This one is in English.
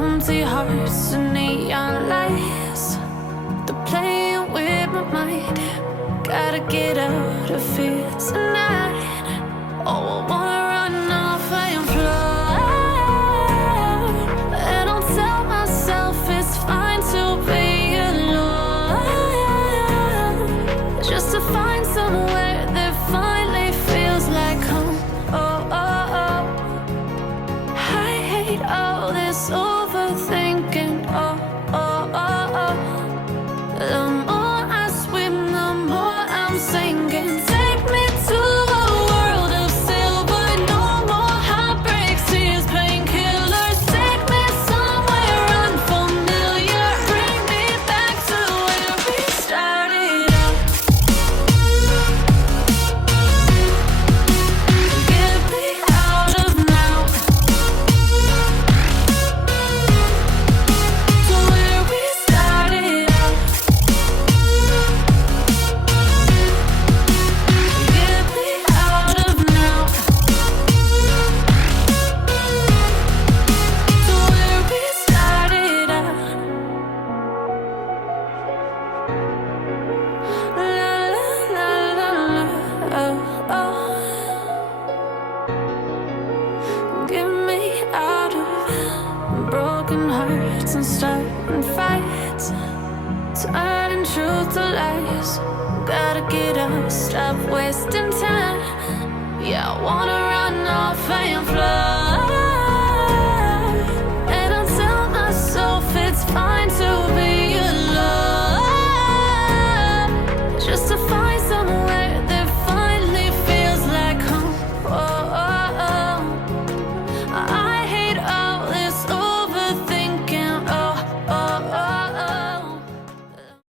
empty hearts and neon lights. They're playing with my mind. Gotta get out of here tonight. Oh, I wanna run off and fly. And I'll tell myself it's fine to be alone, just to find somewhere that finally feels like home. Oh, oh, oh. I hate all this overthinking. Oh, oh, oh, oh. The more I swim, the more I'm sinking. Take me to a world of silver. No more heartbreaks, tears, painkillers. Take me somewhere unfamiliar. Bring me back to where we started out. Get me out of now, to where we started out. Get me out of now, to where we started out. La la la la la, oh, oh. Get me out of broken hearts and starting fights, turning truth to lies. Gotta get up, stop wasting time. Yeah, I wanna run off and fly.